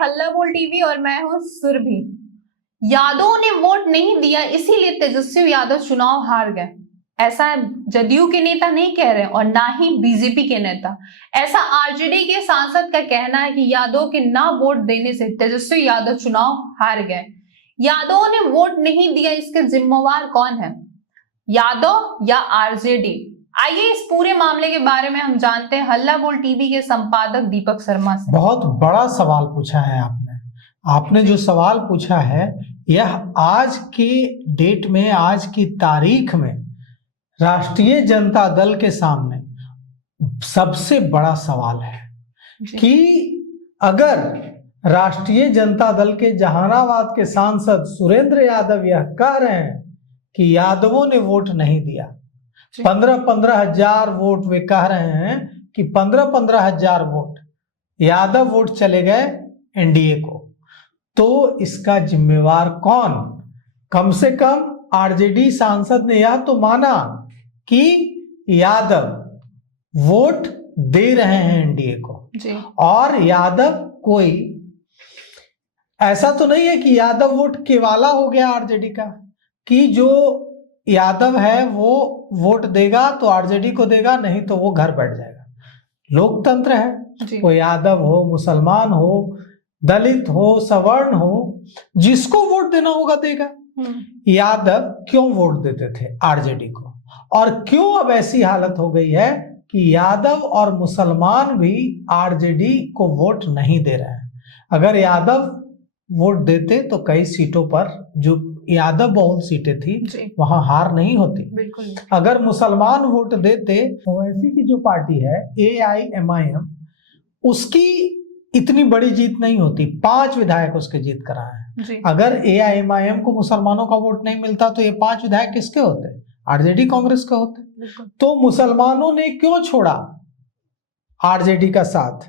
हल्ला बोल टीवी और मैं हूं सुरभि। यादव ने वोट नहीं दिया इसीलिए तेजस्वी यादव चुनाव हार गए, ऐसा जदयू के नेता नहीं कह रहे और ना ही बीजेपी के नेता। ऐसा आरजेडी के सांसद का कहना है कि यादव के ना वोट देने से तेजस्वी यादव चुनाव हार गए। यादव ने वोट नहीं दिया, इसके जिम्मेवार कौन है, यादव या आरजेडी? आइए इस पूरे मामले के बारे में हम जानते हैं हल्ला बोल टीवी के संपादक दीपक शर्मा से। बहुत बड़ा सवाल पूछा है आपने जो सवाल पूछा है यह आज की डेट में, आज की तारीख में राष्ट्रीय जनता दल के सामने सबसे बड़ा सवाल है कि अगर राष्ट्रीय जनता दल के जहानाबाद के सांसद सुरेंद्र यादव यह कह रहे हैं कि यादवों ने वोट नहीं दिया, 15-15 हजार वोट वे कह रहे हैं कि 15-15 हजार वोट यादव वोट चले गए एनडीए को, तो इसका जिम्मेवार कौन? कम से कम आरजेडी सांसद ने यह तो माना कि यादव वोट दे रहे हैं एनडीए को जी। और यादव कोई ऐसा तो नहीं है कि यादव वोट केवाला हो गया आरजेडी का, कि जो यादव है वो वोट देगा तो आरजेडी को देगा, नहीं तो वो घर बैठ जाएगा। लोकतंत्र है, वो यादव हो, मुसलमान हो, दलित हो, सवर्ण हो, जिसको वोट देना होगा देगा। यादव क्यों वोट देते थे आरजेडी को, और क्यों अब ऐसी हालत हो गई है कि यादव और मुसलमान भी आरजेडी को वोट नहीं दे रहे हैं? अगर यादव वोट देते तो कई सीटों पर, जो यादव बहुल सीटें थी, वहां हार नहीं होती। बिल्कुल। अगर मुसलमान वोट देते, ओवैसी की जो पार्टी है AIMIM, उसकी इतनी बड़ी जीत नहीं होती, 5 विधायक उसके जीत कर आए हैं। अगर AIMIM को मुसलमानों का वोट नहीं मिलता तो ये 5 विधायक किसके होते? आरजेडी कांग्रेस के होते। तो मुसलमानों ने क्यों छोड़ा आरजेडी का साथ?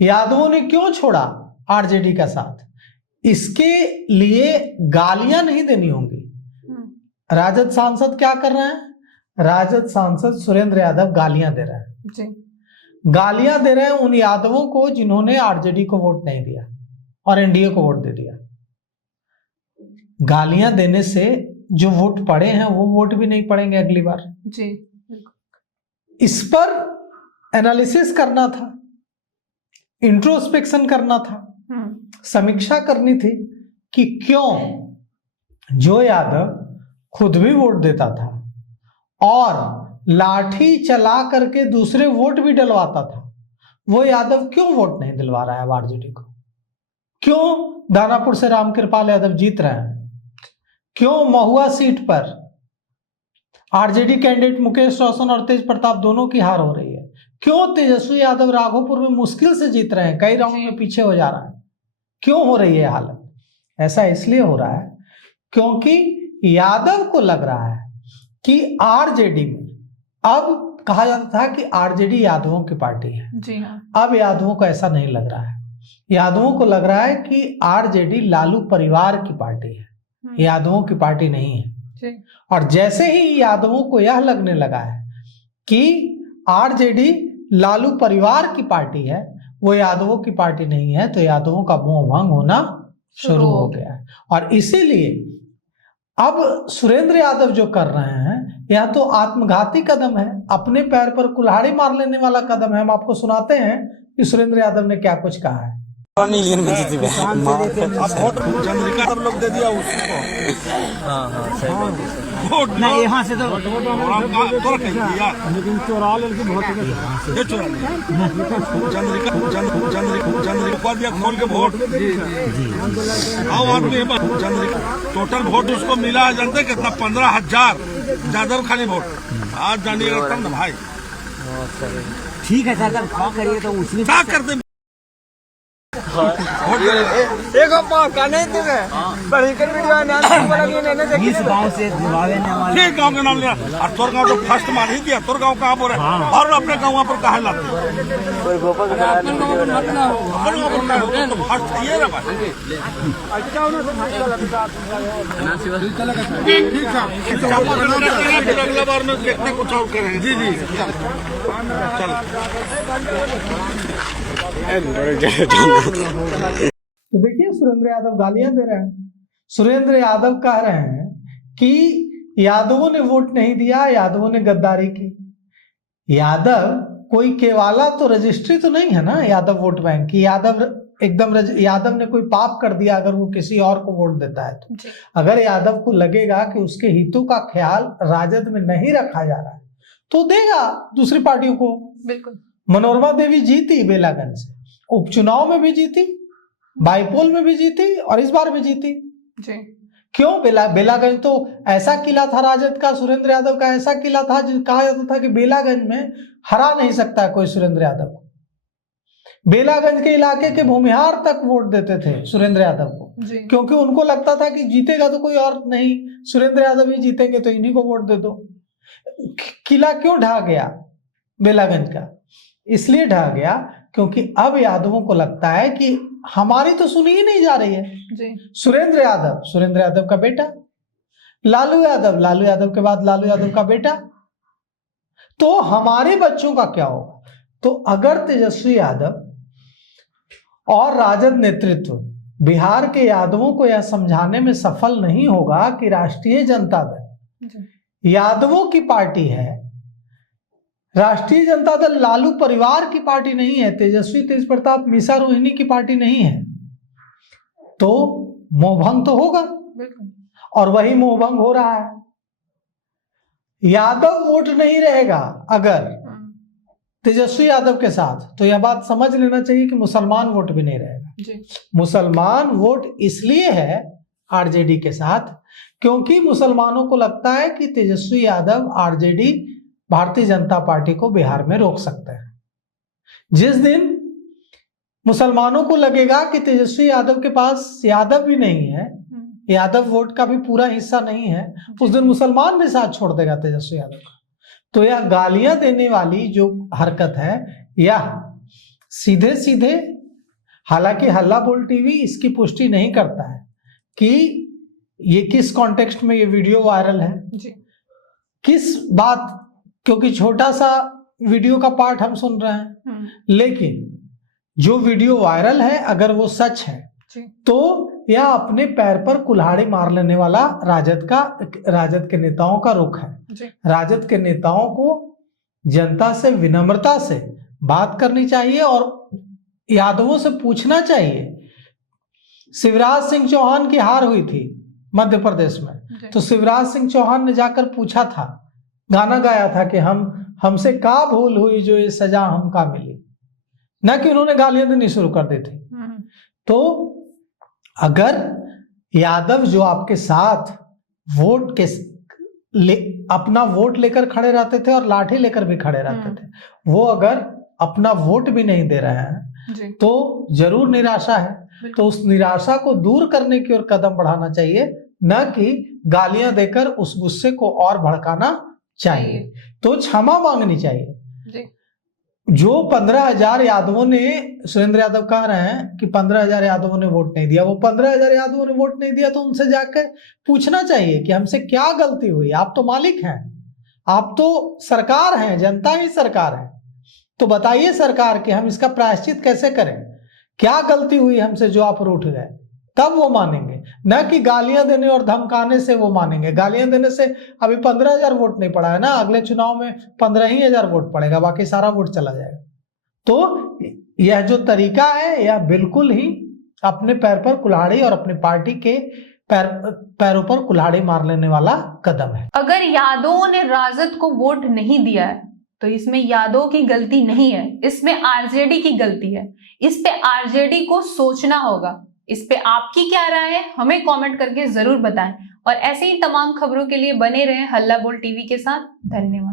यादवों ने क्यों छोड़ा आरजेडी का साथ? इसके लिए गालियां नहीं देनी होंगी। राजद सांसद क्या कर रहे हैं? राजद सांसद सुरेंद्र यादव गालियां दे रहे हैं जी। गालियां दे रहे हैं उन यादवों को जिन्होंने आरजेडी को वोट नहीं दिया और एनडीए को वोट दे दिया। गालियां देने से जो वोट पड़े हैं वो वोट भी नहीं पड़ेंगे अगली बार जी। इस पर एनालिसिस करना था, इंट्रोस्पेक्शन करना था, समीक्षा करनी थी कि क्यों जो यादव खुद भी वोट देता था और लाठी चला करके दूसरे वोट भी डलवाता था, वो यादव क्यों वोट नहीं दिलवा रहा है आरजेडी को? क्यों दानापुर से रामकृपाल यादव जीत रहे हैं? क्यों महुआ सीट पर आरजेडी कैंडिडेट मुकेश रोशन और तेज प्रताप दोनों की हार हो रही है? क्यों तेजस्वी यादव राघोपुर में मुश्किल से जीत रहे हैं, कई राउंड में पीछे हो जा रहा है? क्यों हो रही है हालत? ऐसा इसलिए हो रहा है क्योंकि यादव को लग रहा है कि आरजेडी में, अब कहा जाता था कि आरजेडी यादवों की पार्टी है जी हाँ। अब यादवों को ऐसा नहीं लग रहा है। यादवों को लग रहा है कि आरजेडी लालू परिवार की पार्टी है, यादवों की पार्टी नहीं है जी। और जैसे ही यादवों को यह लगने लगा है कि आरजेडी लालू परिवार की पार्टी है, वो यादवों की पार्टी नहीं है, तो यादवों का मोह भंग होना शुरू हो गया है। और इसीलिए अब सुरेंद्र यादव जो कर रहे हैं यह तो आत्मघाती कदम है, अपने पैर पर कुल्हाड़ी मार लेने वाला कदम है। हम आपको सुनाते हैं कि सुरेंद्र यादव ने क्या कुछ कहा है। सब लोग दे दिया उसको। वोट ना यहाँ से तो लेकिन चोरा लेके बहुत खोल के वोट टोटल वोट उसको मिला है, जानते कितना? 15,000 यादव खाली वोट। आज जानिएगा तब भाई। ठीक है सर, क्या करिए तो उसमें क्या करते एक नहीं तुम्हें बड़ी कर वीडियो गाँव से ठीक गाँव का नाम लिया और तोर गाँव तो फर्स्ट मान ही दिया। तोर गाँव कहाँ बोले और अपने गाँव पर कहा लाते फर्स्ट ये ना अगला बार में देखते कुछ और करेंगे जी जी। चल तो देखिए सुरेंद्र यादव गालियां दे रहे हैं। सुरेंद्र यादव कह रहे हैं कि यादवों ने वोट नहीं दिया, यादवों ने गद्दारी की। यादव कोई केवाला तो रजिस्ट्री तो नहीं है ना यादव वोट बैंक की। यादव ने कोई पाप कर दिया अगर वो किसी और को वोट देता है तो। अगर यादव को लगेगा कि उसके हितों का ख्याल राजद में नहीं रखा जा रहा है तो देगा दूसरी पार्टियों को। बिल्कुल। मनोरमा देवी जीती बेलागंज से, उपचुनाव में भी जीती, बाईपोल में भी जीती और इस बार भी जीती जी। क्यों? बेलागंज तो ऐसा किला था राजद का, सुरेंद्र यादव का ऐसा किला था जो कहा जाता था कि बेलागंज में हरा नहीं सकता कोई सुरेंद्र यादव को। बेलागंज के इलाके के भूमिहार तक वोट देते थे सुरेंद्र यादव को, क्योंकि उनको लगता था कि जीतेगा तो कोई और नहीं, सुरेंद्र यादव ही जीतेंगे तो इन्हीं को वोट दे दो। किला क्यों ढह गया बेलागंज का? इसलिए ढह गया क्योंकि अब यादवों को लगता है कि हमारी तो सुनी ही नहीं जा रही है जी। सुरेंद्र यादव का बेटा, लालू यादव के बाद लालू यादव का बेटा, तो हमारे बच्चों का क्या होगा? तो अगर तेजस्वी यादव और राजद नेतृत्व बिहार के यादवों को यह समझाने में सफल नहीं होगा कि राष्ट्रीय जनता दल यादवों की पार्टी है, राष्ट्रीय जनता दल लालू परिवार की पार्टी नहीं है, तेजस्वी तेज प्रताप मीसा रोहिणी की पार्टी नहीं है, तो मोहभंग तो होगा। और वही मोहभंग हो रहा है। यादव वोट नहीं रहेगा अगर तेजस्वी यादव के साथ, तो यह बात समझ लेना चाहिए कि मुसलमान वोट भी नहीं रहेगा जी। मुसलमान वोट इसलिए है आरजेडी के साथ क्योंकि मुसलमानों को लगता है कि तेजस्वी यादव आरजेडी भारतीय जनता पार्टी को बिहार में रोक सकते हैं। जिस दिन मुसलमानों को लगेगा कि तेजस्वी यादव के पास यादव भी नहीं है, यादव वोट का भी पूरा हिस्सा नहीं है, उस दिन मुसलमान भी साथ छोड़ देगा तेजस्वी यादव का। तो यह गालियां देने वाली जो हरकत है यह सीधे सीधे, हालांकि हल्ला बोल टीवी इसकी पुष्टि नहीं करता है कि ये किस कॉन्टेक्स्ट में ये वीडियो वायरल है जी। किस बात, क्योंकि छोटा सा वीडियो का पार्ट हम सुन रहे हैं, लेकिन जो वीडियो वायरल है अगर वो सच है तो यह अपने पैर पर कुल्हाड़ी मार लेने वाला राजद के नेताओं का रुख है। राजद के नेताओं को जनता से विनम्रता से बात करनी चाहिए और यादवों से पूछना चाहिए। शिवराज सिंह चौहान की हार हुई थी मध्य प्रदेश में, तो शिवराज सिंह चौहान ने जाकर पूछा था, गाना गाया था कि हमसे का भूल हुई जो ये सजा हमका मिली, ना कि उन्होंने गालियां देनी शुरू कर दी थी। तो अगर यादव जो आपके साथ वोट के अपना वोट लेकर खड़े रहते थे और लाठी लेकर भी खड़े रहते थे, वो अगर अपना वोट भी नहीं दे रहे हैं तो जरूर निराशा है। तो उस निराशा को दूर करने की ओर कदम बढ़ाना चाहिए, न कि गालियां देकर उस गुस्से को और भड़काना चाहिए। तो क्षमा मांगनी चाहिए। जो 15,000 यादवों ने, सुरेंद्र यादव कह रहे हैं कि 15,000 यादवों ने वोट नहीं दिया, वो 15,000 यादवों ने वोट नहीं दिया तो उनसे जाकर पूछना चाहिए कि हमसे क्या गलती हुई। आप तो मालिक हैं, आप तो सरकार हैं, जनता ही सरकार है, तो बताइए सरकार कि हम इसका प्रायश्चित कैसे करें, क्या गलती हुई हमसे जो आप रूठ गए, तब वो मानेंगे। न कि गालियां देने और धमकाने से वो मानेंगे। गालियां देने से अभी 15,000 वोट नहीं पड़ा है ना, अगले चुनाव में 15,000 वोट पड़ेगा, बाकी सारा वोट चला जाएगा। तो यह जो तरीका है यह बिल्कुल ही अपने पैर पर कुल्हाड़ी और अपनी पार्टी के पैरों पर कुल्हाड़ी मार लेने वाला कदम है। अगर यादवों ने राजद को वोट नहीं दिया है तो इसमें यादव की गलती नहीं है, इसमें आरजेडी की गलती है। इस पे आरजेडी को सोचना होगा। इस पे आपकी क्या राय है हमें कमेंट करके जरूर बताएं और ऐसे ही तमाम खबरों के लिए बने रहें हल्ला बोल टीवी के साथ। धन्यवाद।